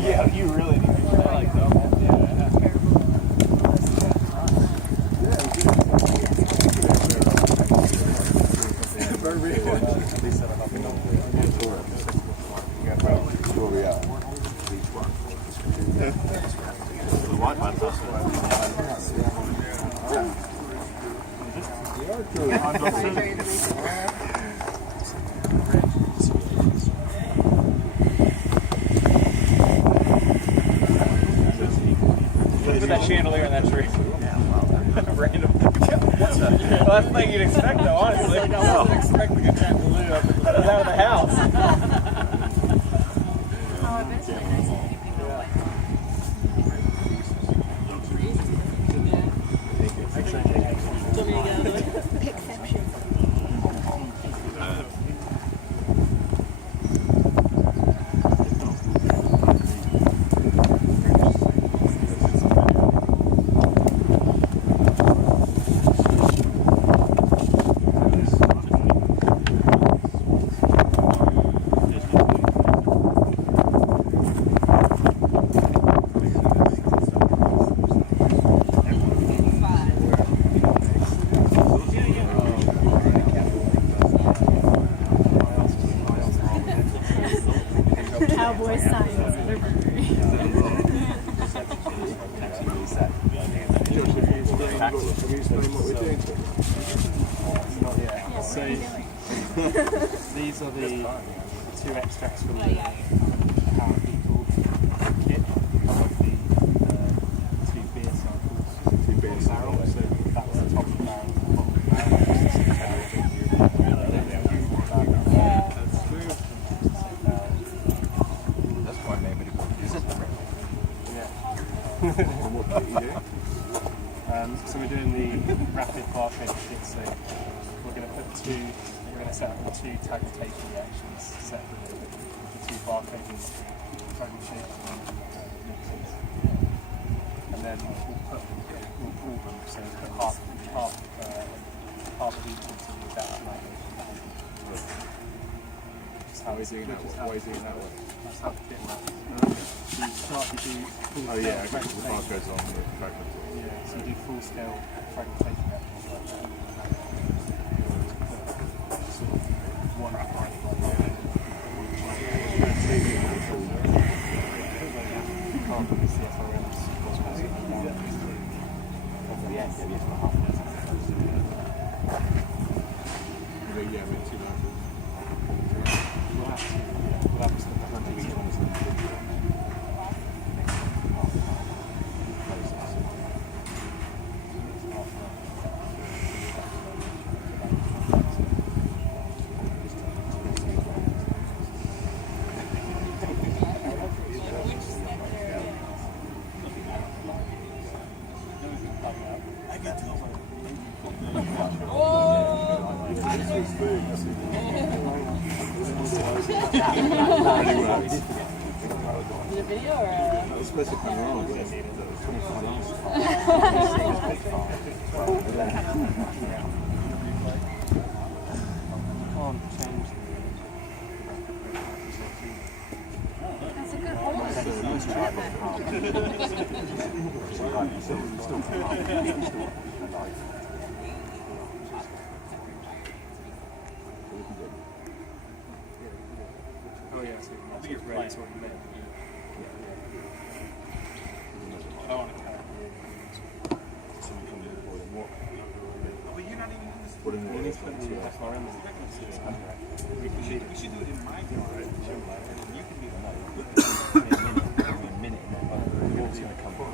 Yeah, you really need to try like that. Put that chandelier in that tree. Random. What's that? Well, that's the thing you'd expect, though, honestly. I wasn't expecting a chandelier out of the house. Oh, eventually there's a few people like Exception. Cowboy signs. So these are the two extracts from the apparently called kit of the two beer samples. Two beer barrels. So that was the top of the barrel, the bottom of the barrel. That's quite maybe to use it. Yeah. So we're doing the rapid barcode kit. So we're going to set up the two taggmentation reactions separately, the two barcoding fragment mixes, and then we'll pull them. So we'll put half of each into the adapter migration. That's how we're doing that. Why are you doing that way? That's how the kit works. You start to do full scale fragmentation. On the fragment. Yeah, so you do full scale fragmentation. Oh yeah, so I think it's ready to admit. I don't want to carry Well, you're not even we need to put the FRM in. We should do it in my car. You can be the minute. Water's going to come on.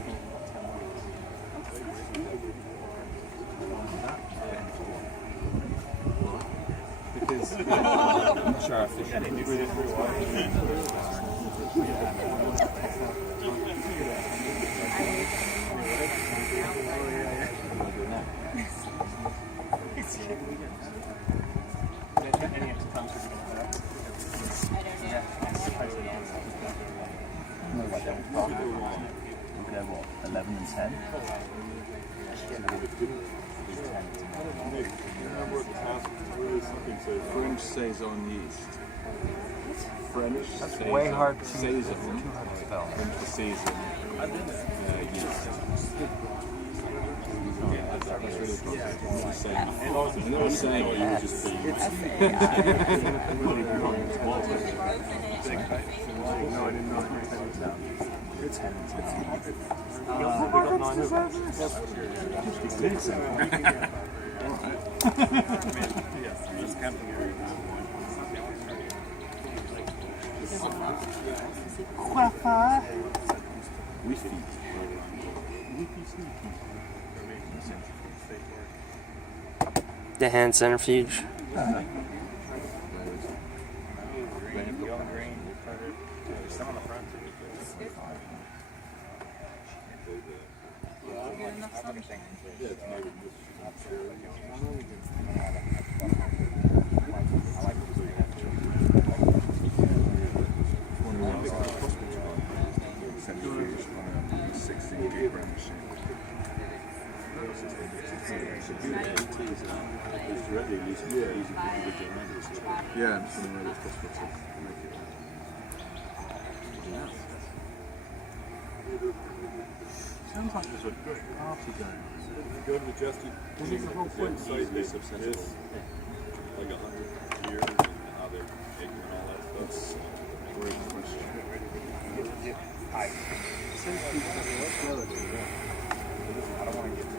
Because I'm sure I fish it with it for a while. Any extra time should be going to hurt? I don't know. No, I don't. 11 7 and 10. French saison yeast. French. That's saison. way hard to Saison. too hard to spell. French saison. Yeast. Yeah, that's really complicated. I know saying it would just be. No, I did not make that sound. It's The hand centrifuge. Yeah, I'm just wondering whether it's possible to make it. Sounds like there's a great party going on. Go to the Jester King Brewery site, they substantial like 100 years and how they're making all that stuff. That's a great question. I don't want to get to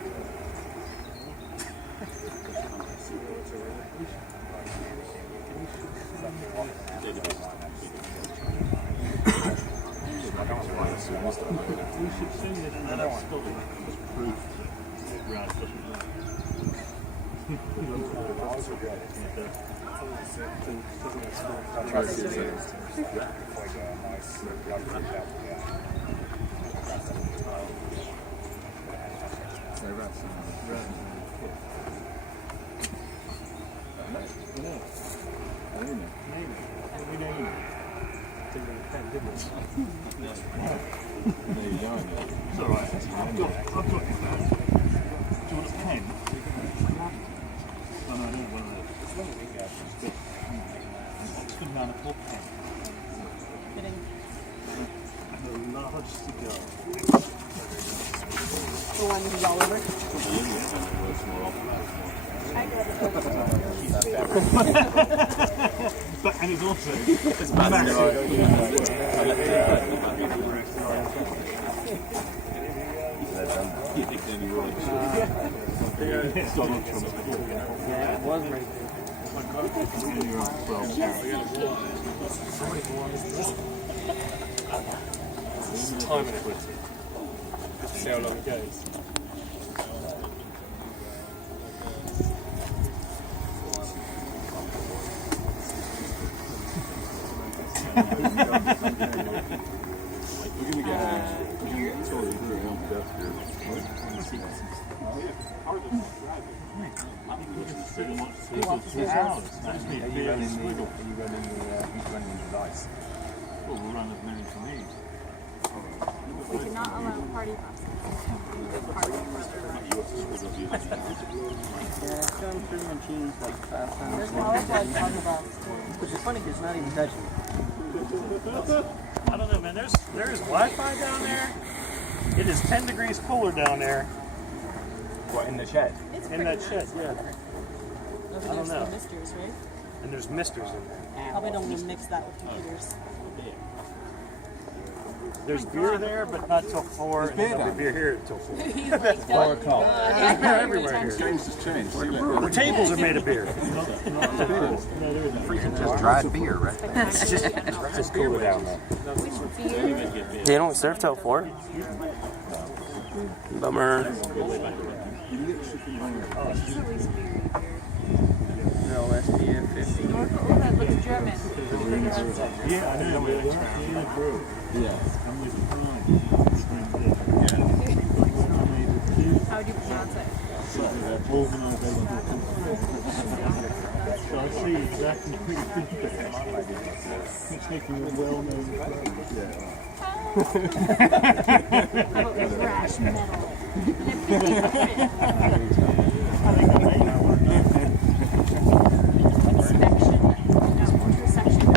We should send it in that story as proof that Brad doesn't know. It's alright. I've got your pen. Do you want a pen? Oh no, I don't want one of those. Oxford Manipur pen. And a large cigar. The one who's all over. But, and it's also time and it. See how long it goes. Well, we'll run as many from these. We do not allow party buses. Yeah, going through machines like fast. There's no like party bus. Which is funny because it's not even touching. I don't know, man. There's Wi-Fi down there. It is 10 degrees cooler down there. What, in the shed? It's In that shed, yeah. I don't know. Misters, right? And there's misters in there. Probably don't want to mix that with computers. There's beer there, but not till 4. And there'll be beer here until 4. He's like, 4 o'clock. There's beer everywhere here. Change has changed. The tables are made of beer. Just dried beer, right? It's just cooler down there. They don't serve till 4. Bummer. No, SPF 50. oh, that looks German. Yeah, I know. Yeah. How would you pronounce it? So I see exactly what you're doing. It's making a well-known product. How about thrash metal? Inspection, no, reception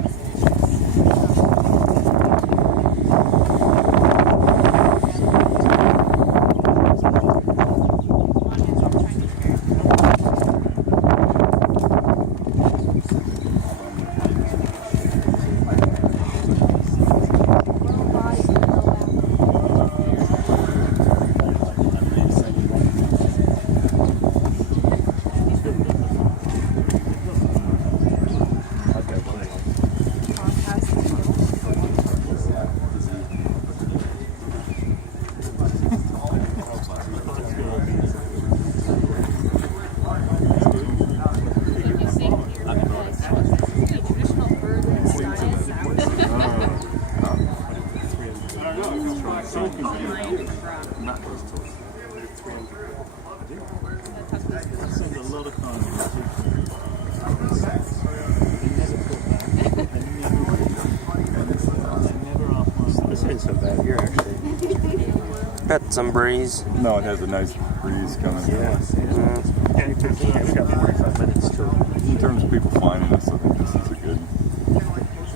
Got some breeze. No, it has a nice breeze coming. Yeah, we've got 45 minutes to. In terms of people finding us, I think this is a good.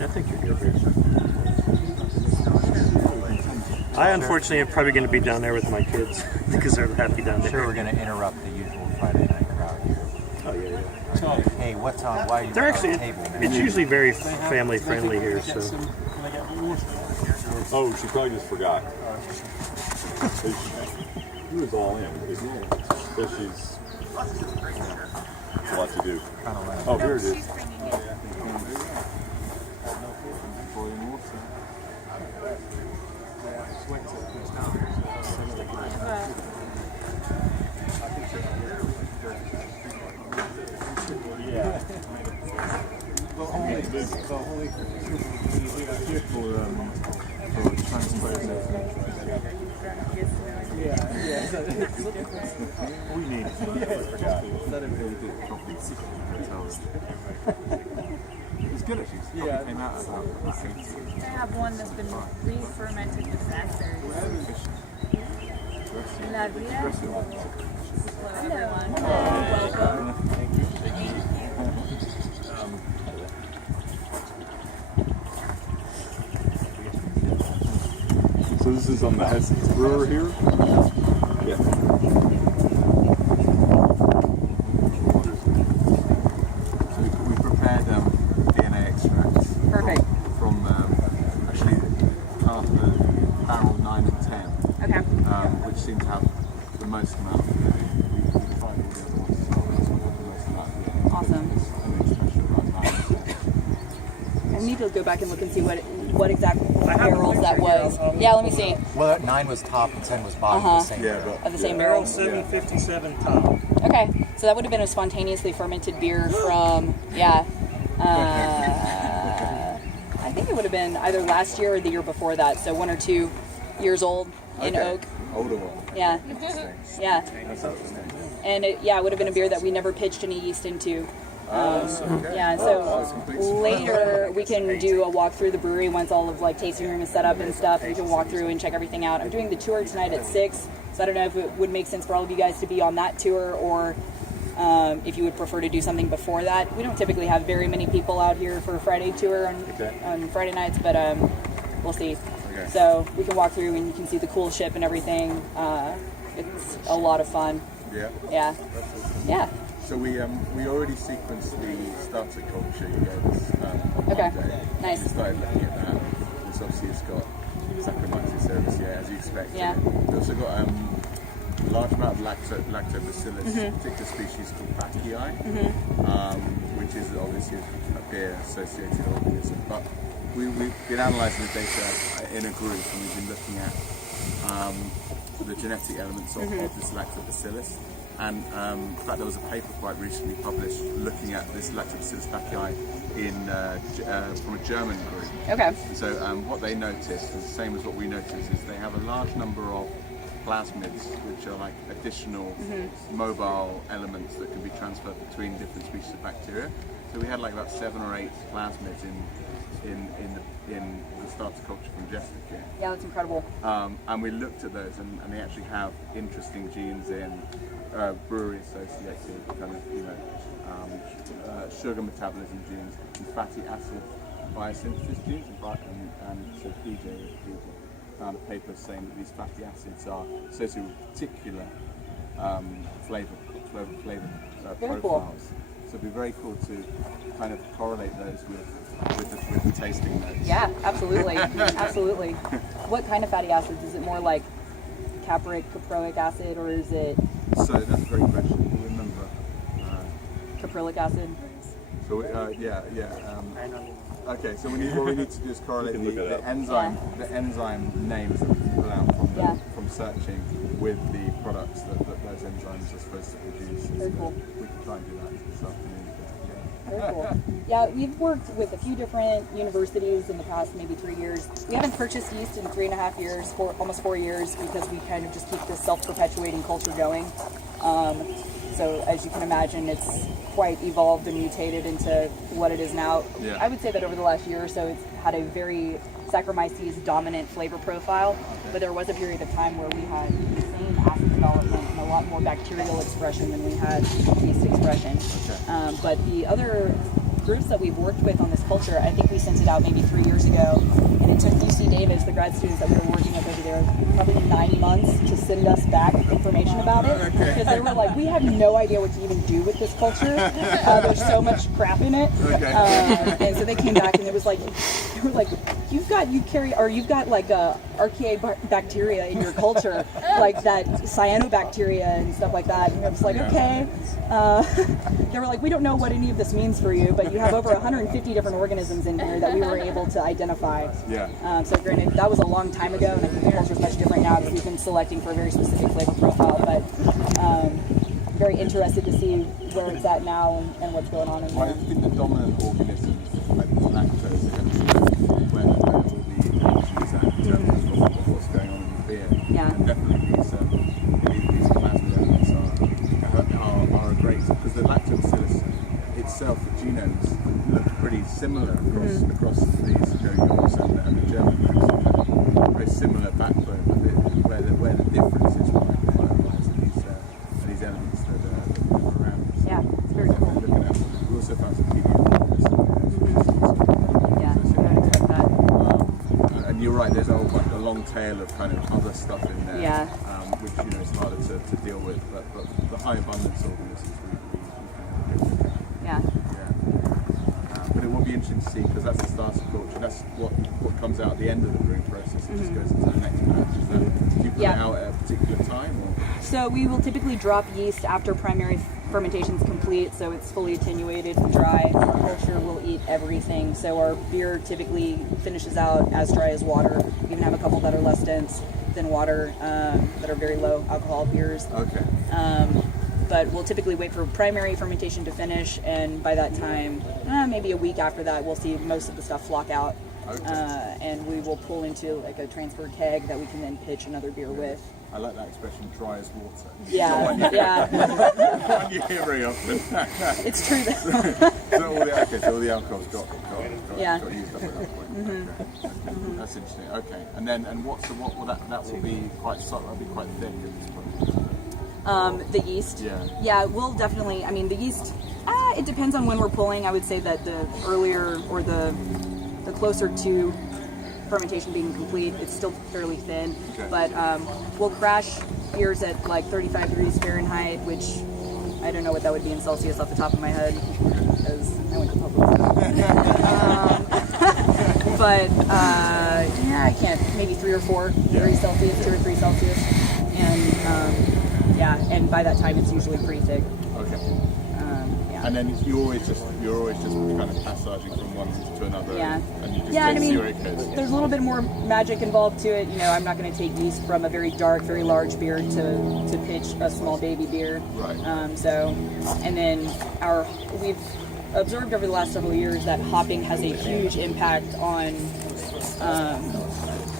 I think you're good. I unfortunately am probably going to be down there with my kids because they're happy down there. Sure, we're going to interrupt the usual Friday night crowd here. Oh yeah, yeah. Hey, what's on? Why are you They're on actually. the table, man? It's usually very family friendly here, so. Oh, she probably just forgot. He was all in. So she's a lot to do. Oh, here it is. We need it. It's good actually. Yeah. Came out about I have one that's been re-fermented with raspberries. La vida. Hello, everyone. Welcome. Thank you. So this is on the head brewer here? Yeah. So we prepared DNA extracts. Perfect. From actually after barrel 9 and 10. Okay. Which seem to have the most amount of living. We tried all the other ones as well. That's what the most amount of living. Awesome. And it's special about 9 and 10. I need to go back and look and see what exact barrels that was. Yeah, let me see. Well, 9 was top and 10 was bottom of the same. Yeah, but Of the same Barrel barrel. 757 top. Okay, so that would have been a spontaneously fermented beer from, yeah. I think it would have been either last year or the year before that, so 1 or 2 years old in oak. Older one. Yeah, yeah. That's interesting. And it would have been a beer that we never pitched any yeast into. Yeah, so later we can do a walk through the brewery once all of tasting room is set up and stuff. We can walk through and check everything out. I'm doing the tour tonight at 6, so I don't know if it would make sense for all of you guys to be on that tour or if you would prefer to do something before that. We don't typically have very many people out here for a Friday tour on Friday nights, but we'll see. Okay. So we can walk through and you can see the cool ship and everything. It's a lot of fun. Yeah. Yeah. Yeah. So we already sequenced the starter culture you gave us on Okay. Monday. Nice. We started looking at that. It's obviously it's got Saccharomyces cerevisiae, as you expect. Yeah. We also got a large amount of lactobacillus, particular species called Bacchii, which is obviously a beer-associated organism. But we've been analysing the data in a group, and we've been looking at the genetic elements of this lactobacillus. And in fact, there was a paper quite recently published looking at this Lactobacillus bacchi from a German group. Okay. So what they noticed, is the same as what we noticed, is they have a large number of plasmids, which are like additional mobile elements that can be transferred between different species of bacteria. So we had like about 7 or 8 plasmids in the starter culture from Jester King. Yeah, that's incredible. And we looked at those, and they actually have interesting genes in brewery-associated kind of, sugar metabolism genes and fatty acid biosynthesis genes. And so PJ found a paper saying that these fatty acids are associated with particular flavor Very profiles. cool. So it'd be very cool to kind of correlate those with the tasting notes. Yeah, absolutely. Absolutely. What kind of fatty acids? Is it more like caproic acid, or is it So that's a great question. Do you remember? caprylic acid? So okay. So what we need to do is correlate the enzyme names that we can pull out from searching with the products that those enzymes are supposed to produce. Very cool. We can try and do that this afternoon. Very cool. Yeah, we've worked with a few different universities in the past maybe 3 years. We haven't purchased yeast in 3.5 years, almost 4 years, because we kind of just keep this self-perpetuating culture going. So as you can imagine, it's quite evolved and mutated into what it is now. Yeah. I would say that over the last year or so, it's had a very Saccharomyces dominant flavor profile, but there was a period of time where we had insane acid development and a lot more bacterial expression than we had yeast expression. But the other groups that we've worked with on this culture, I think we sent it out maybe 3 years ago, and it took UC Davis, the grad students that we were working with over there, probably 9 months to send us back information about it, because they were like, we have no idea what to even do with this culture. There's so much crap in it. And so they came back and it was like, they were like, you've got like archaea bacteria in your culture, like that cyanobacteria and stuff like that. And I was like, okay. They were like, we don't know what any of this means for you, but you have over 150 different organisms in here that we were able to identify. Yeah. So granted, that was a long time ago, and I think the culture is much different now because we've been selecting for a very specific flavor profile, but very interested to see where it's at now and what's going on in Well, I there. think the dominant organisms, like lactose, are going to be where all the issues at in terms of what's going on in the beer. Yeah. And definitely these plasmid elements are a great, because the lactobacillus itself, the genomes look pretty similar across these yours and the German ones. Very similar backbone, but where the difference is these elements that are around. Yeah, it's very cool. Looking at, we also found some pediatrics. Yeah, I would expect that. And you're right, there's a long tail of kind of other stuff in there, Yeah. which is harder to deal with. But the high abundance organisms we can deal with. Yeah. But it will be interesting to see, because that's the starter culture. That's what comes out at the end of the brewing process. It just goes into the next batch. Is that, do you put it out at a particular time? Or? So we will typically drop yeast after primary fermentation is complete, so it's fully attenuated and dry. Our culture will eat everything, so our beer typically finishes out as dry as water. We even have a couple that are less dense than water, that are very low alcohol beers. Okay. But we'll typically wait for primary fermentation to finish, and by that time, maybe a week after that, we'll see most of the stuff flock out. Okay. And we will pull into like a transfer keg that we can then pitch another beer with. I like that expression, dry as water. Yeah, yeah. One you hear very often. It's true though. So all the alcohol's got used up at that point. Okay. That's interesting. Okay. And what will that will be quite soft, that'll be quite thick at this point. The yeast. Yeah. Yeah, we'll definitely. I mean, the yeast. It depends on when we're pulling. I would say that the earlier or the closer to fermentation being complete, it's still fairly thin. Okay. But we'll crash beers at like 35 degrees Fahrenheit, which I don't know what that would be in Celsius off the top of my head because I went to public school. But yeah, I can't. Maybe 3 or 4 degrees Celsius, 2 or 3 Celsius, and yeah, and by that time it's usually pretty thick. Okay. Yeah. And then you're always just kind of passaging from one to another. Yeah. And you just Yeah, take and I mean, zero codes. there's a little bit more magic involved to it. You know, I'm not going to take yeast from a very dark, very large beer to pitch a small baby beer. Right. And then we've observed over the last several years that hopping has a huge impact on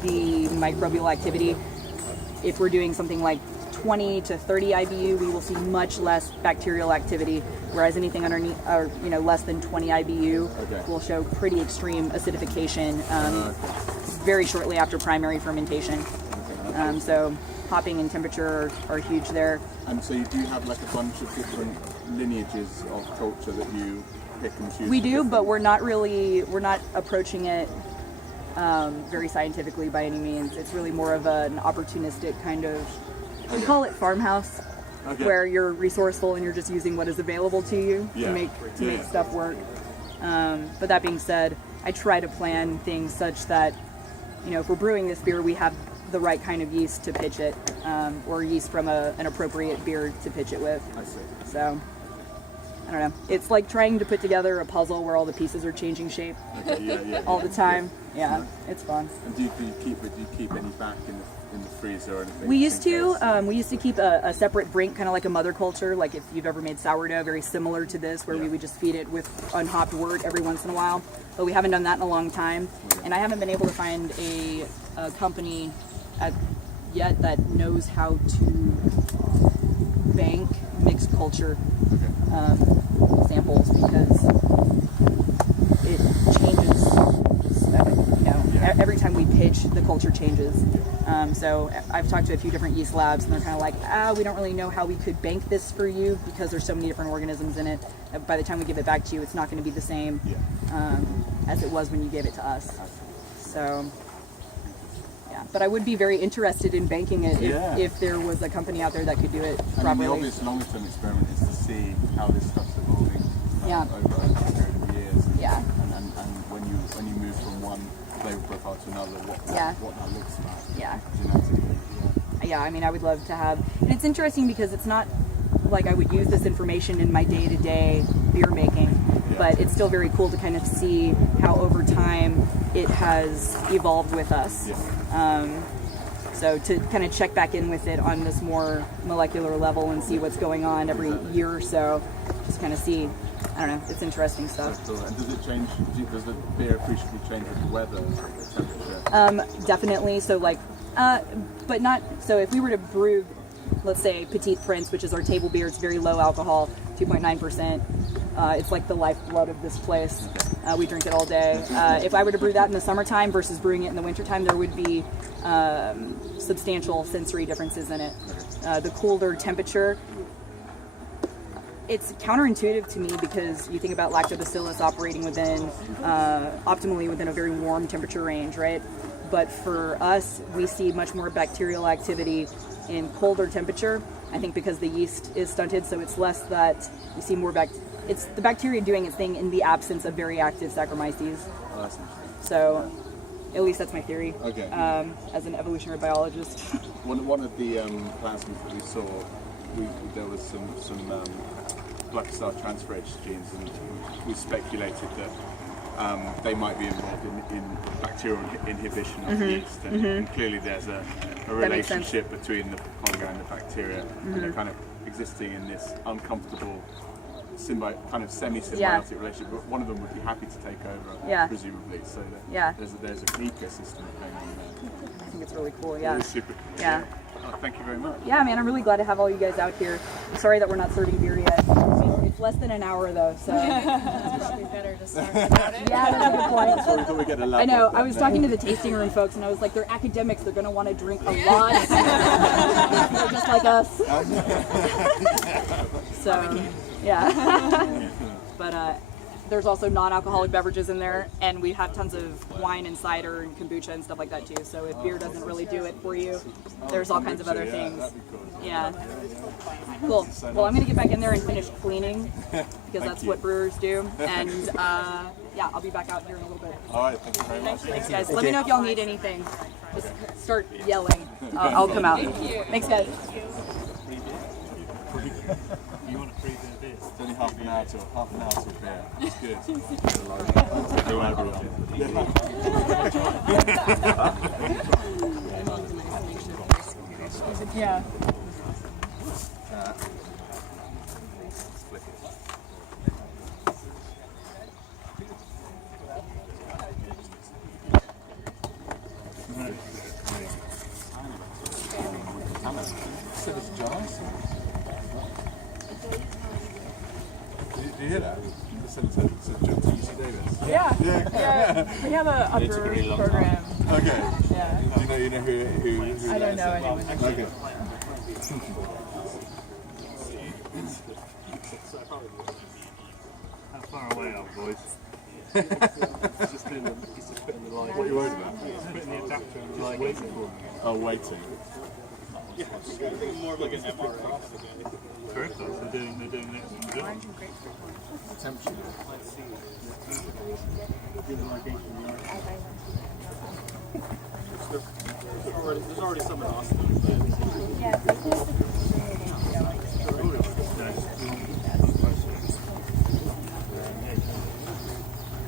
the microbial activity. If we're doing something like 20 to 30 IBU, we will see much less bacterial activity, whereas anything underneath, or less than 20 IBU, will show pretty extreme acidification very shortly after primary fermentation. So hopping and temperature are huge there. And so you do have like a bunch of different lineages of culture that you pick and choose? We do, but we're not approaching it very scientifically by any means. It's really more of an opportunistic kind of, we call it farmhouse, where you're resourceful and you're just using what is available to you to make stuff work. But that being said, I try to plan things such that, if we're brewing this beer, we have the right kind of yeast to pitch it, or yeast from an appropriate beer to pitch it with. I see. So, I don't know. It's like trying to put together a puzzle where all the pieces are changing shape all the time. Yeah, it's fun. And do you keep any back in the freezer or anything? We used to keep a separate brink, kind of like a mother culture, like if you've ever made sourdough, very similar to this, where we would just feed it with unhopped wort every once in a while. But we haven't done that in a long time, and I haven't been able to find a company yet that knows how to bank mixed culture samples, because it changes. Every time we pitch, the culture changes. So I've talked to a few different yeast labs, and they're kind of like, we don't really know how we could bank this for you because there's so many different organisms in it. By the time we give it back to you, it's not going to be the same as it was when you gave it to us. So, yeah. But I would be very interested in banking it if there was a company out there that could do it properly. The obvious longer-term experiment is to see how this stuff's evolving over a period of years. And when you move from one flavor profile to another, what that looks like. Yeah, I mean, I would love to have, and it's interesting because it's not like I would use this information in my day-to-day beer making, but it's still very cool to kind of see how over time it has evolved with us. So to kind of check back in with it on this more molecular level and see what's going on every year or so, just kind of see. I don't know, it's interesting stuff. That's cool. And does it change, does the beer appreciably change with the weather, the temperature? Definitely. So but not, so if we were to brew, let's say Petite Prince, which is our table beer, it's very low alcohol, 2.9%. It's like the lifeblood of this place. We drink it all day. If I were to brew that in the summertime versus brewing it in the wintertime, there would be substantial sensory differences in it. The cooler temperature, it's counterintuitive to me because you think about lactobacillus operating optimally within a very warm temperature range, right? But for us, we see much more bacterial activity in colder temperature. I think because the yeast is stunted, so it's less that you see more it's the bacteria doing its thing in the absence of very active Saccharomyces. Oh, that's interesting. So, at least that's my theory. Okay. As an evolutionary biologist. One of the plasmids that we saw, there was some black star transferase genes, and we speculated that they might be involved in bacterial inhibition of yeast, and clearly there's a relationship between the fungi and the bacteria, and they're kind of existing in this uncomfortable kind of semi-symbiotic relationship, but one of them would be happy to take over, presumably, so that there's an ecosystem going on there. I think it's really cool, yeah. It's super. Yeah. Oh, thank you very much. Yeah, man, I'm really glad to have all you guys out here. I'm sorry that we're not serving beer yet. It's less than an hour though, so. It's probably better to start without it. Yeah, that's a good point. So we thought we'd get a lap I know, up I was then. talking to the tasting room folks and I was like, they're academics, they're gonna want to drink a lot. They're just like us. So, yeah. But there's also non-alcoholic beverages in there, and we have tons of wine and cider and kombucha and stuff like that too. So if beer doesn't really do it for you, there's all kinds of other things. Yeah. Cool. Well, I'm gonna get back in there and finish cleaning because that's what brewers do. And yeah, I'll be back out here in a little bit. All right, thank you very much. Thanks, guys. Let me know if y'all need anything. Just start yelling. I'll come out. Thanks, guys. You want a free beer beer? It's only half an hour to beer. It's good. Hello, everyone. Yeah. So this Did you hear that? Sent to UC Davis. Yeah. We have a brewery program. Okay. Yeah. You know who I don't know anyone. Okay. How far away are we, boys? He's just putting the light. What are you worried about? He's putting the adapter and just waiting for me. Oh, waiting. More of like an MRI. Very close. They're doing next one. Temperature. There's already some in Austin.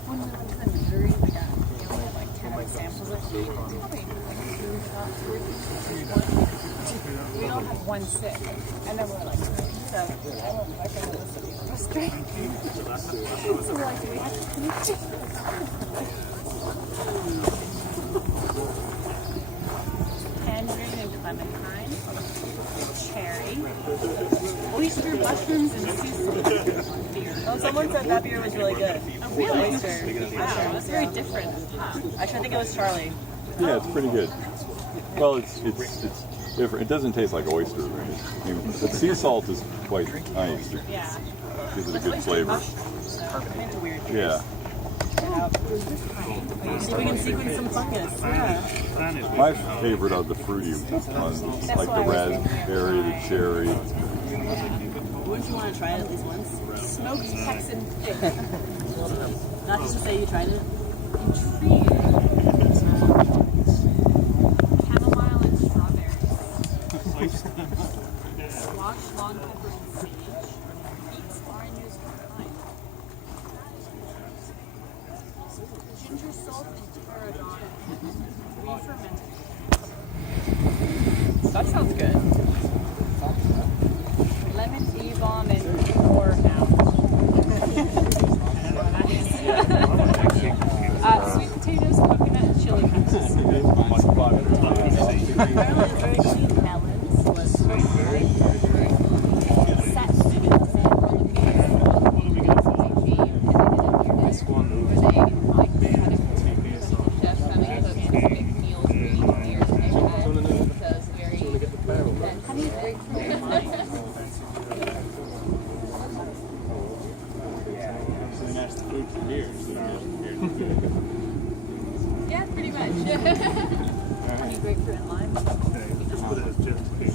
When we went to the brewery, we got like 10 samples of food. We all had one sip, and then we were like, so I went back into the city. It was great. So we're like, do we have to finish? Tangerine and clementine, cherry, oyster mushrooms, and sea salt beer. Oh, someone said that beer was really good. Oh, really? Oyster. Wow, that's very different. Actually, I think it was Charlie. Yeah, it's pretty good. Well, it's different. It doesn't taste like oyster, right? I mean, but sea salt is quite nice. It Yeah. gives it a good flavor. It's weird. Yeah. See if we can sequence some fungus. Yeah. My favorite are the fruity ones, like the raspberry, the cherry. Wouldn't you want to try it at least once? Smoked Texan fish. Not just to say you tried it. Intriguing. Chamomile and strawberries. Squash, long pepper, and sage. Beets, oranges, and lime. Ginger salt and tarragon. Re-fermented. That sounds good. Lemon, bee balm, and PoreCamp. Sweet potatoes, coconut, and chili peppers. Melons. This one, where they like they had a chef coming and cook big meals for years and years and years. So it's very intense. Honey grapefruit and lime. Yeah, pretty much. Honey grapefruit and lime. Just put it as Jester King.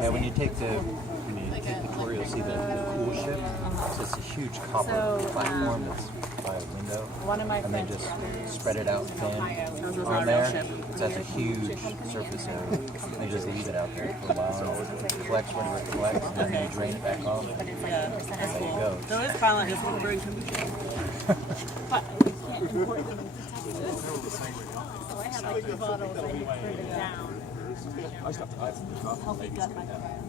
Yeah, when you take the tour, you'll see the cool ship. So it's a huge copper platform that's by a window, One of my and they friends just spread it out thin on there. So that's a huge surface area. And they just leave it out there for a while, and it collects whatever it collects, and then you drain it back off, and Yeah, that's there you cool. go. So it's kind of like just one brewing temperature. But we can't import them into Texas. So I have like 2 bottles I need to put it down. Healthy gut microbiome.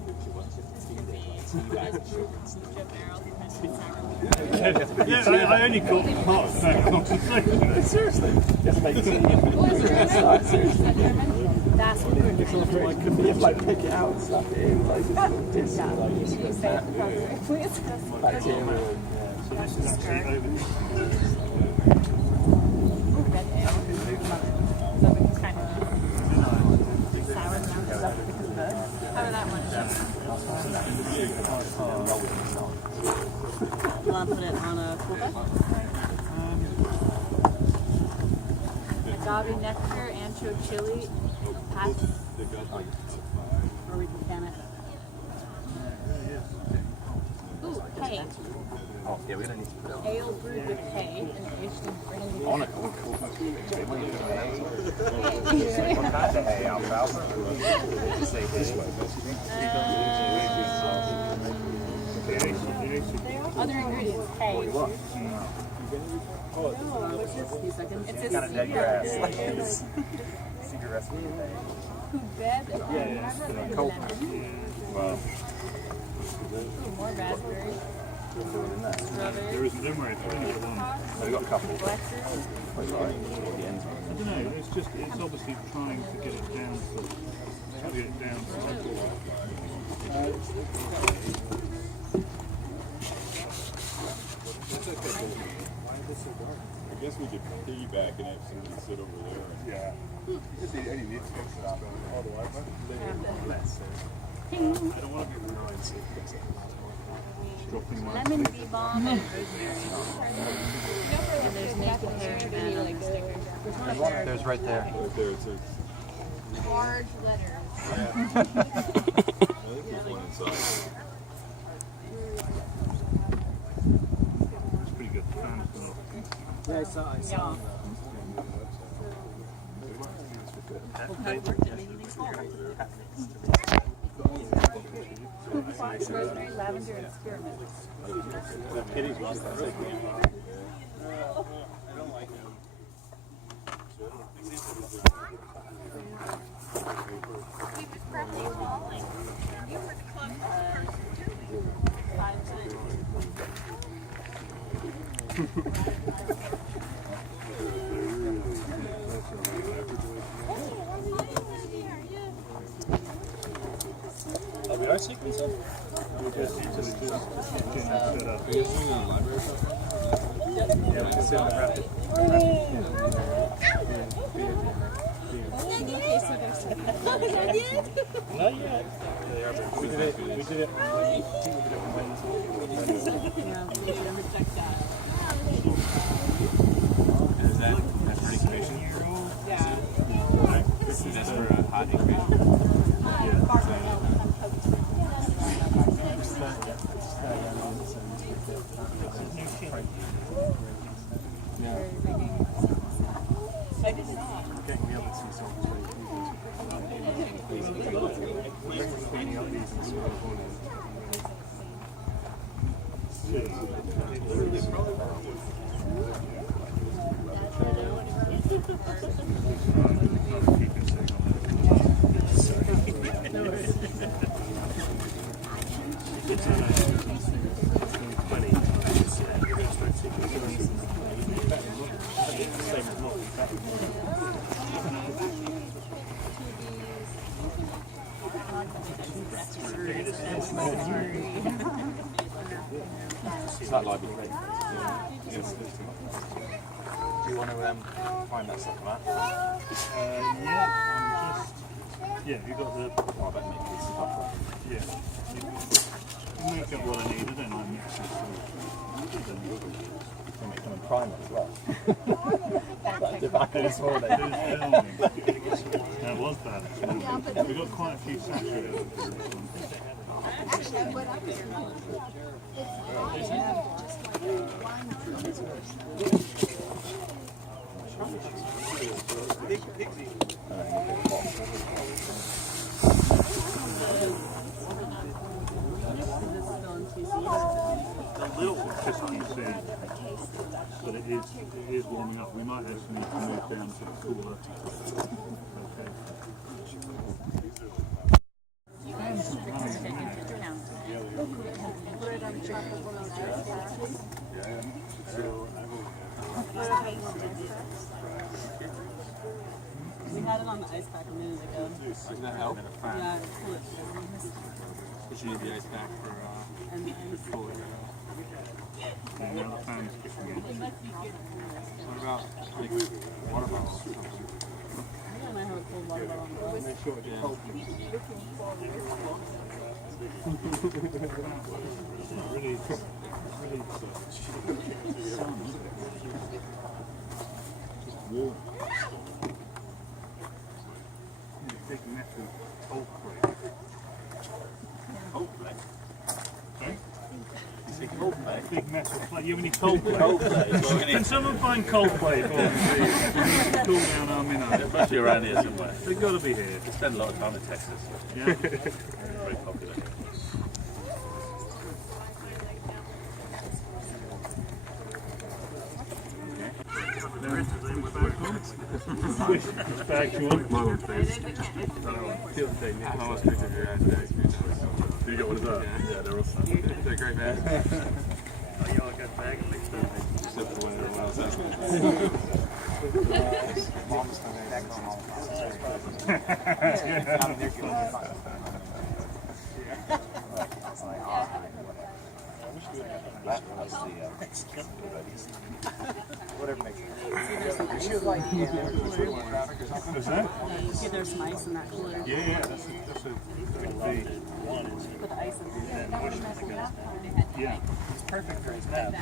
Yeah, I only caught part of that conversation. Seriously? Just make tea. That's what we're doing. You have to like pick it out and stuff it in. Like, it's Can you say it properly, please? bacteria. Ooh, red ale. So it's kind of sour now stuff because of that. How did that one? You want to put it on a cool bed? Agave nectar, ancho chili, pat. Or we can can it. Ooh, hay. Oh, yeah, we're going to need to put it on. Ale brewed with hay and aged in brandy. On it. What kind of hay? Alfalfa? You say hay. Other ingredients, hay. It's a Kind of dead grass. Secret recipe of hay. bed. Cold. Wow. Ooh, more raspberries. There isn't, don't worry, if you only got one. We've got a couple. I don't know. It's obviously trying to get it down I guess we could piggyback and have somebody sit over there. Yeah. Just only need to fix that. Otherwise, less. I don't want to be annoying, so it fix it. dropping my Lemon bee balm and rosemary. And there's naked hair and on the sticker. There's right there. Right there, it says. Large letters. I think there's one inside. It's pretty good. Fan is going off. Yeah, I saw Rosemary, lavender, and spearmint. He was probably calling. You were the closest person to me. 5 times. Are we ice sequence up? We're just getting set up. Yeah, we can sit in the rapid. Not yet. We did it on That's pretty commission? Yeah. Is that for a hot increase? I did not. getting the other sea salt cleaning up these and sort of It's not live. Do you want to find that stuff, Matt? Yeah, you got the. Oh, I bet make this stuff. Yeah. You make up what I need, and then I mix it You make them in primer as well. Tobacco this morning. That was bad. We got quite a few sachets. Actually, what I'm doing A little just QC, but it is warming up. We might actually need to move down to the cooler. Okay. We had it on the ice pack a minute ago. Doesn't that help? Yeah, cool. But you need the ice pack for cooling. And now the fan's kicking in. What about like water bottles? I might have a cold water bottle on the make sure it's cold. Really Warm. big metal cold plate. Cold plate. Sorry? You say cold plate? Big metal plate. You have any cold plate? Cold plate. Can someone find cold plate for us, please? Cool down our minnow. It must be around here somewhere. They've got to be here. We spend a lot of time in Texas. Yeah. Very popular. Which bag do you want? My one, please. You got one of that? Yeah, they're awesome. They're great, man. Oh, you like a bag of mixed up? Except for when everyone else Whatever makes sense. Is that? See, there's some ice in that cooler. Yeah, that's a good beat. Put the ice in there. Yeah. It's perfect for his dad.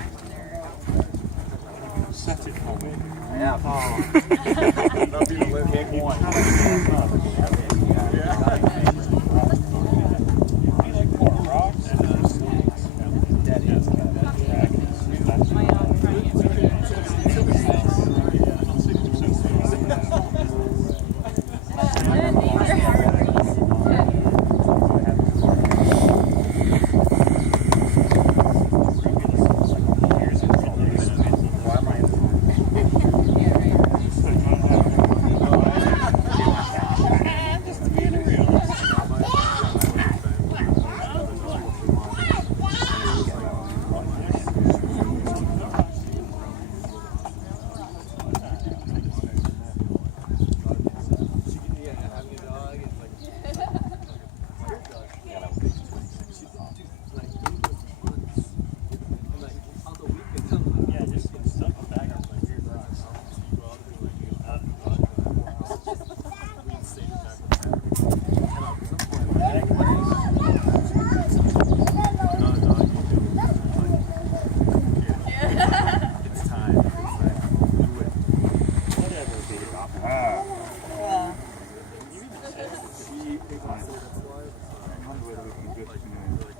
Set it for me. Yeah. That'll be the big one.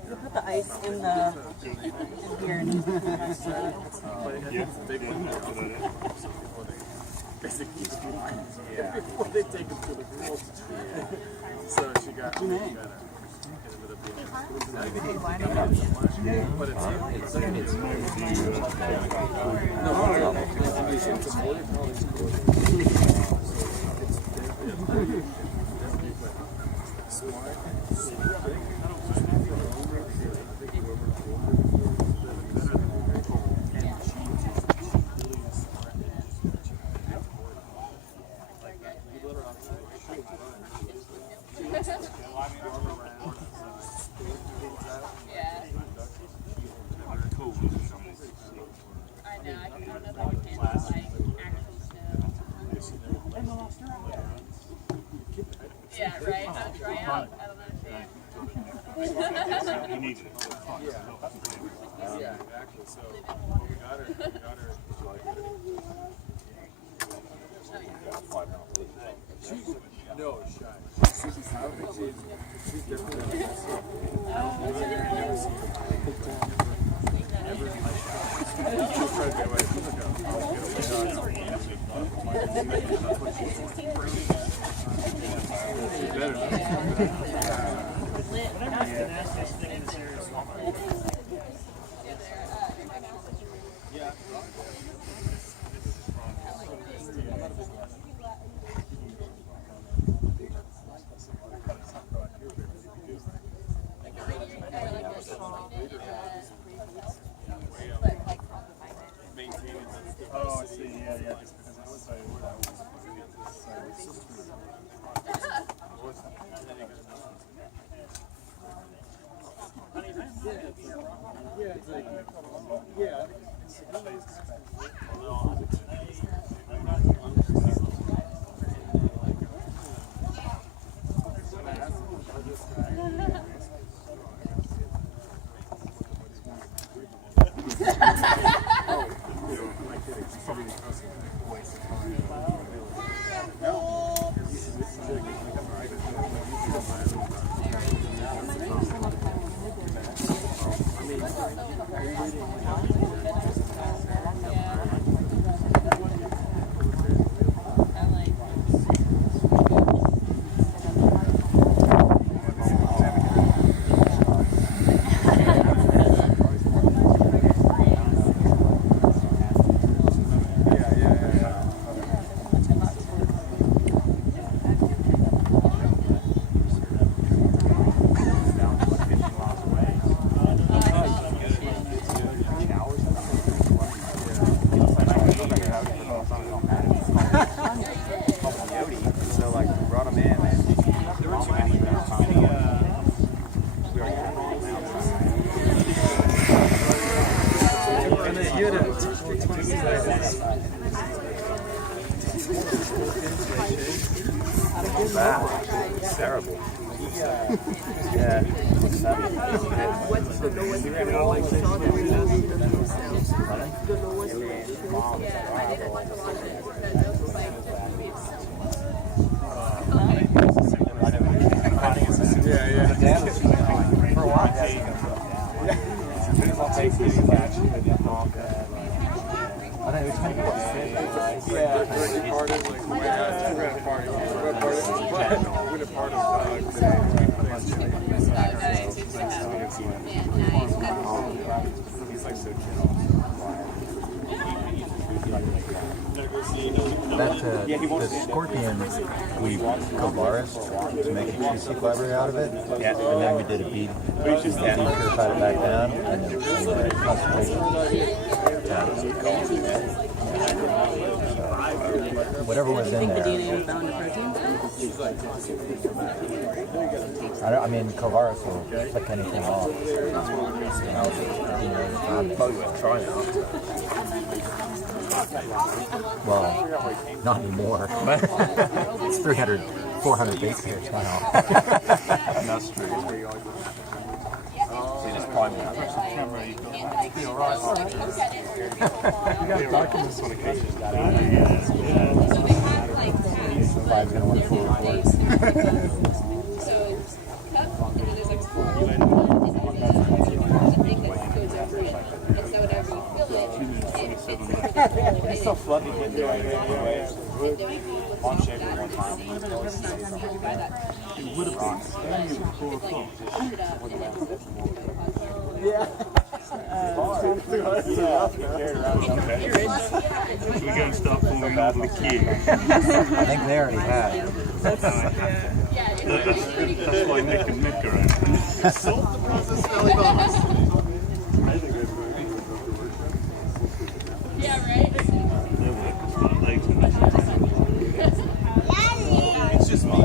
Put the ice in here. Before they take him to the pool. So she got it. But Yeah, right. How to try out. I don't know. You need it. yeah, exactly. So we got her. No, shy. She's definitely Oh, I see. Yeah. Just because it's so. Wow, it's terrible. Yeah. What's the lowest that we saw that we love? The lowest. Yeah, I didn't want to watch it because it was like For a while. I think it was kind of that the scorpion we Kovaris to make a QC library out of it, and then we did a bead purified it back down, and the concentration whatever was in there. The DNA bound to protein? I mean, Kovaris will flick anything off. I'm trying out. Well, not anymore. It's 300, 400 base pairs now. That's true. So you just prime it. Five's going to want full report. It's so fluffy getting there anyway. On shape at one time. It would have been only at 4 o'clock. Yeah. Should we go and start forming up the queue? I think they already have. That's why Nick and Mick are out. Salt the process smelly bombs. yeah, right? Their work will start later. It's just me. Of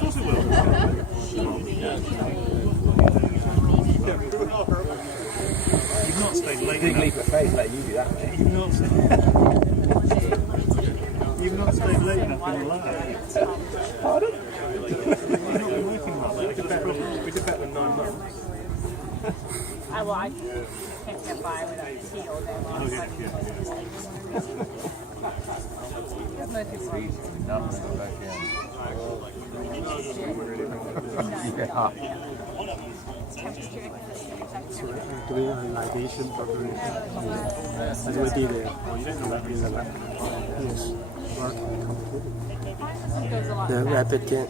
course it will. You've not stayed late enough. Leap of faith, let you do that, mate. You've not stayed late enough in the lab. Pardon? You've not been working hard. We did better than 9 months. I can't get by without the tea all day long. Oh, yeah. There's no people. Now I'm going to go back in. Yeah. Doing a ligation properly. As we did it. Yes. The rapid gain.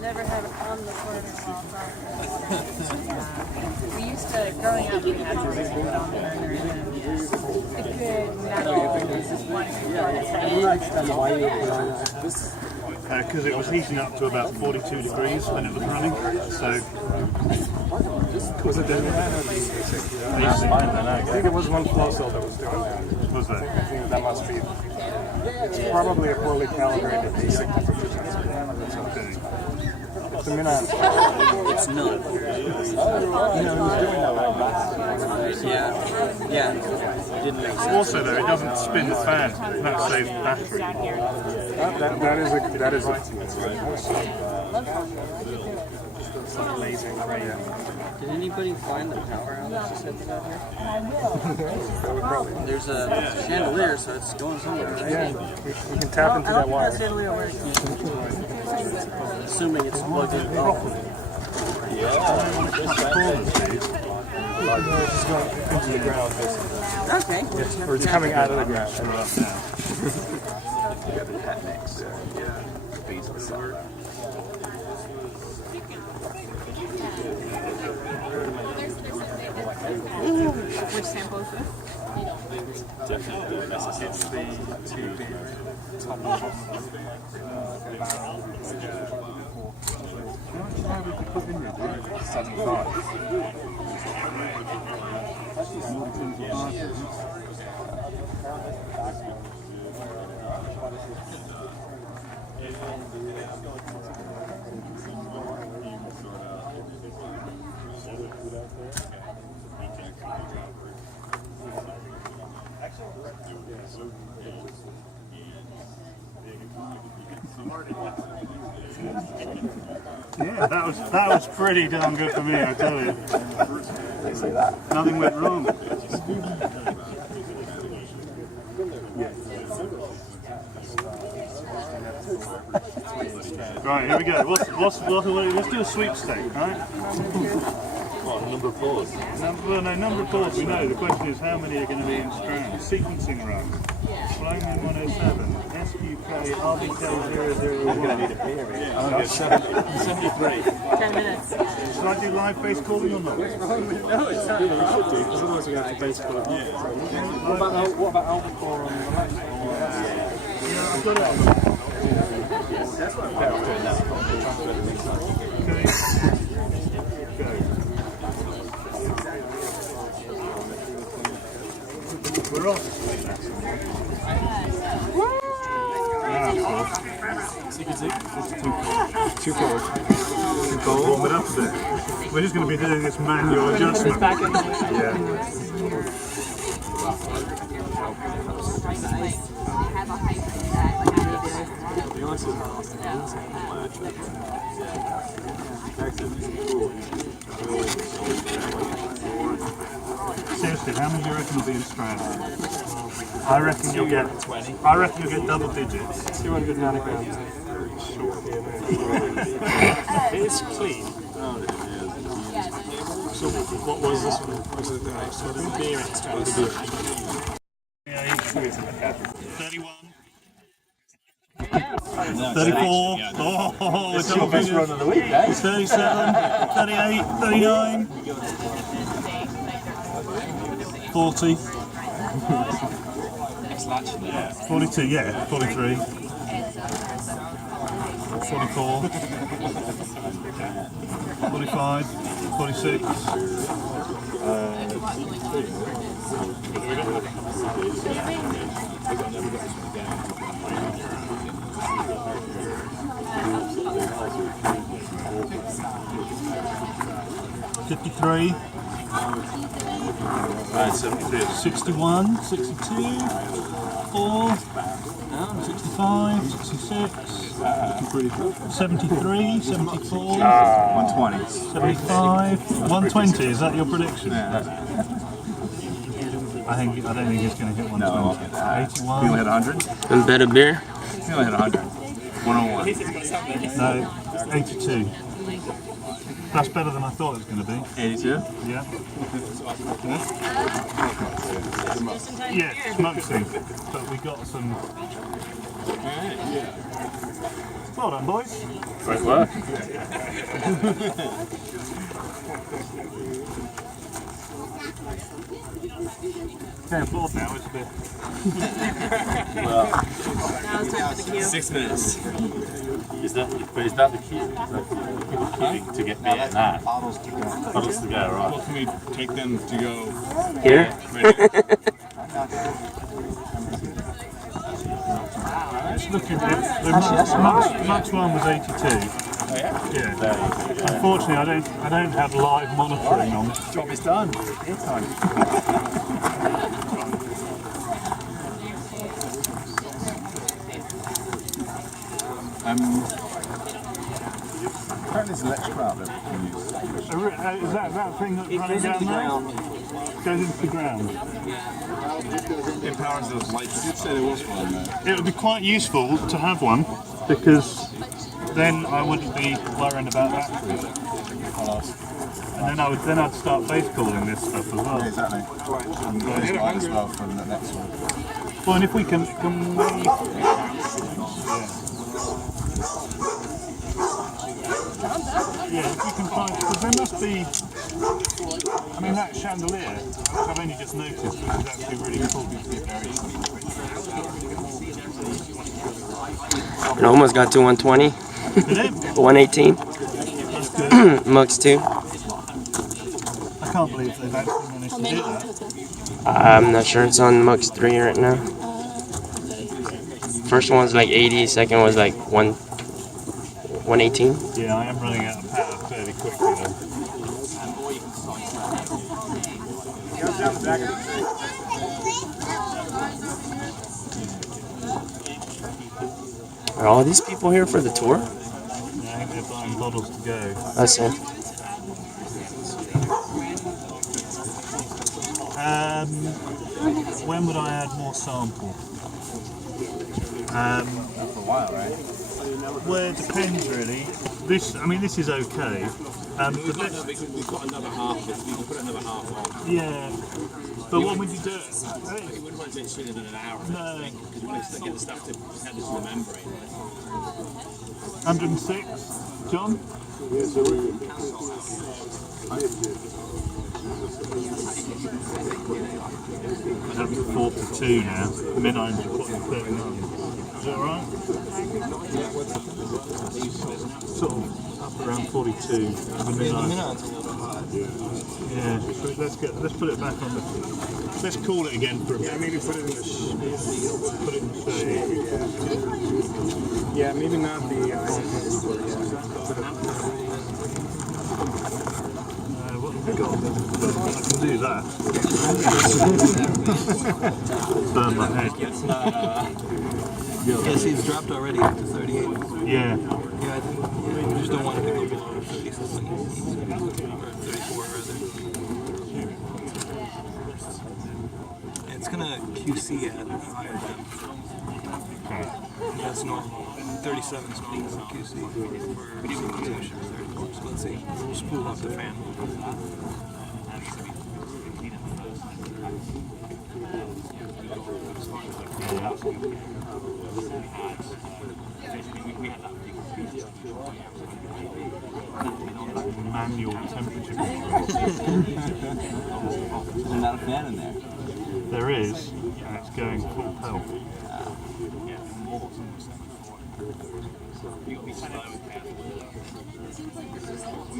Never had on the corner all we used to, growing up, we had to put on the burner and a good metal Because it was heating up to about 42 degrees when it was running. So, Was it doing that? I think it was one flow cell that was doing that. was that? I think that must be. It's probably a poorly calibrated basic temperature sensor. It's a minute. It's not. You know, he's doing that like last. Yeah. Didn't make sense. Also, though, it doesn't spin the fan. That saves battery. That is amazing. Did anybody find the power outage system out here? There's a chandelier, so it's going somewhere, right? Yeah, we can tap into that wire. Assuming it's plugged in properly. It's just going into the ground, basically. Okay. Yes, or it's coming out of the ground. Which sample is this? Definitely the best. It's the 2-beer top barrel. How did you put in there? 75. Yeah, that was pretty damn good for me, I tell you. Nothing went wrong. Right, here we go. Let's do a sweepstake, right? What, number of pours? Number of pours we know. The question is how many are going to be in strands. Sequencing run. Flying 107. SQK RBK 001. I'm going to need a beer here. I'm going to go 73. 10 minutes. Should I do live face calling or not? No, it's not. Yeah, we should do, because otherwise we're going to have to base call. Yeah. What about albacore on the left? Yeah, I've got it. That's what I'm better off doing now. We're off. Too cold. Warm it up a bit. We're just going to be doing this manual adjustment. Yeah. Seriously, how many do you reckon will be in strands? I reckon you'll get 20. I reckon you'll get double digits. 200 nanograms. It is clean. So what was this one? Was it the beer extract? 31. 34. Oh, it's double digits. Run of the week, eh? 37. 38. 39. 40. 42, yeah. 43. 44. 45. 46. 53. 61, 62, 4, 65, 66, 73, 74, 120. 75, 120. Is that your prediction? I don't think it's going to hit 120. 81. You only had 100? And better beer? You only had 100. 101. No, 82. That's better than I thought it was going to be. 82? Yeah. Yeah, smoking. But we got some. Well done, boys. Great work. Can't applaud now, it's a bit. Well, Now it's time for the queue. 6 minutes. Is that the key? Is that people queuing to get beer? Nah. Bottles to go. Bottles to go, right. Well, can we take them to go Here? It's looking good. Max one was 82. Yeah. Unfortunately, I don't have live monitoring on. Job is done. It's time. Apparently there's electrical outlet we can use. Is that thing that's running down there? Goes into the ground. It powers those lights. You did say there was one there. It would be quite useful to have one because then I wouldn't be worrying about batteries. And then I'd start base calling this stuff as well. Yeah, exactly. And there's one as well for the next one. Well, and if we can yeah, if we can find, because there must be I mean, that chandelier, which I've only just noticed, which is actually really cool. It almost got to 120. 118. Mugs 2. I can't believe they've actually managed to do that. I'm not sure. It's on Mugs 3 right now. First one was like 80. Second was like 118. Yeah, I am running out of power fairly quickly though. Are all these people here for the tour? Yeah, I think they're buying bottles to go. I see. When would I add more sample? For a while, right? Well, it depends really. This is okay. We've got another half. We can put another half on. Yeah. But what would you do? We wouldn't want to do it sooner than an hour. No. Because we want to get the stuff to send it to the membrane. 106, John? It's up to 42 now. Mid-9 to 39. Is that alright? Sort of up around 42. The mid-9. Yeah, let's put it back on the. Let's call it again for a bit. Yeah, maybe put it in the Put it in the shade. Yeah, maybe not the what have we got? I can do that. Burn my head. Yeah, see, it's dropped already to 38. Yeah. Yeah, I think we just don't want it to go below 30 something. Or 34 rather. It's gonna QC at higher temp. That's normal. 37 is normal for QC for sequencer. So let's see. We'll spool up the fan. Manual temperature control. There's not a fan in there. There is, and it's going full pelt.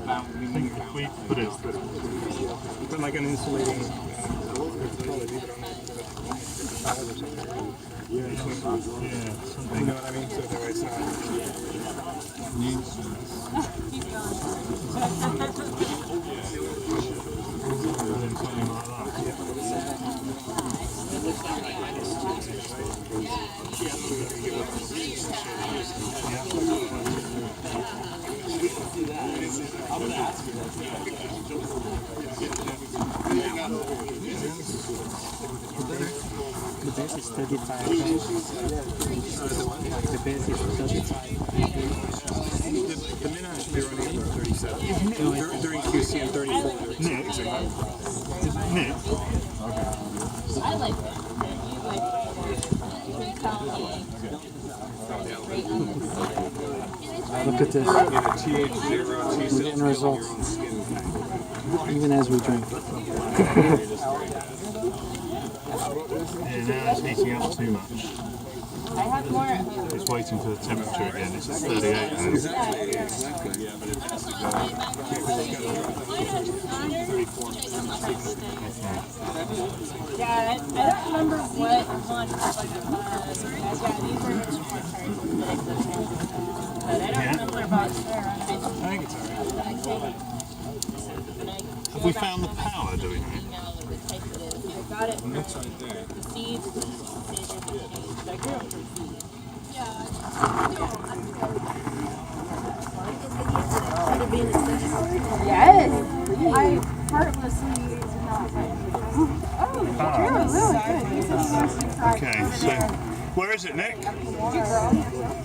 I think if we put it, put like an insulating. Yeah, something. You know what I mean? So that way it's not. Something like that. The base is 35. The base is 35. The minimum should be running for 37. During QC and 34. Nick? Nick? I like that. Look at this. We're getting results. Even as we drink. Yeah, now it's heating up too much. I have more. It's waiting for the temperature again. It's at 38 now. Exactly. Yeah, but it has to go. Yeah, I don't remember what one. Yeah, these were. But I don't remember about square run. I think it's alright. Have we found the power doing it? I got it. That's right there. The seeds. Yes. I heartlessly did not. Okay, so where is it, Nick?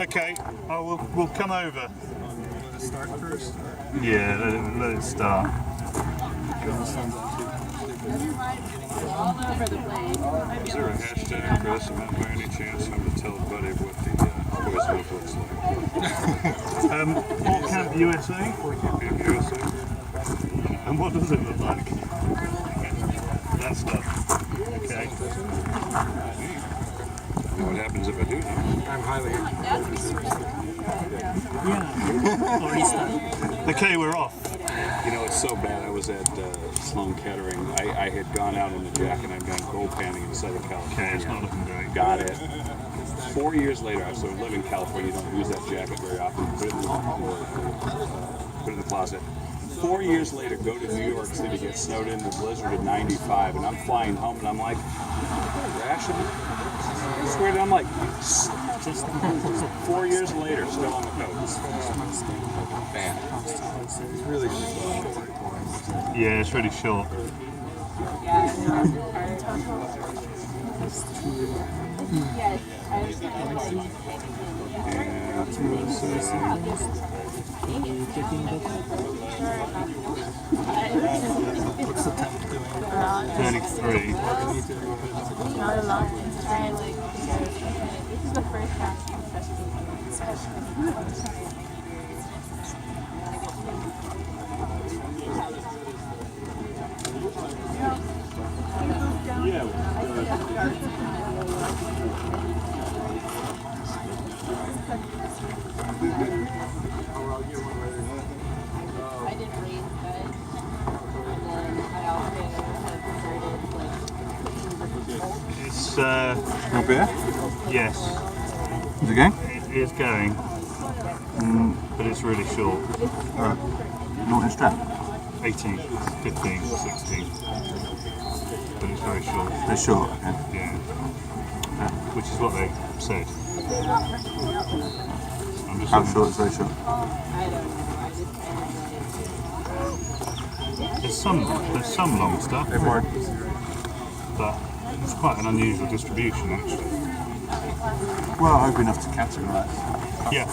Okay, we'll come over. Start first. Yeah, let it start. All over the place. Is there a hashtag for this event by any chance? I'm going to tell everybody what the voice looks like. PoreCamp USA? PoreCamp USA. And what does it look like? That stuff. Okay. What happens if I do? I'm highly. Okay, we're off. You know, it's so bad. I was at Sloan Kettering. I had gone out in the jacket and I've gone gold panning in Southern California. Okay, it's not looking great. Got it. 4 years later, I sort of live in California. You don't use that jacket very often. Put it in the closet. 4 years later, go to New York City, get snowed in the blizzard at 95, and I'm flying home, and I'm like, ration? I swear to God, I'm like, 4 years later, still on the coat. Man, it's really short. Yeah, it's really short. What's the temp doing? 33. Not a lot. This is the first time, I did raise beds, and then I also have started like It's, Your beer? yes, Is it going? it is going, but it's really short. Not in strength. 18, 15, 16. But it's very short. They're short. Okay. Yeah. Which is what they said. I'm just How short is very short? There's some long stuff, but it's quite an unusual distribution actually. Well, I hope enough to categorise. Yeah.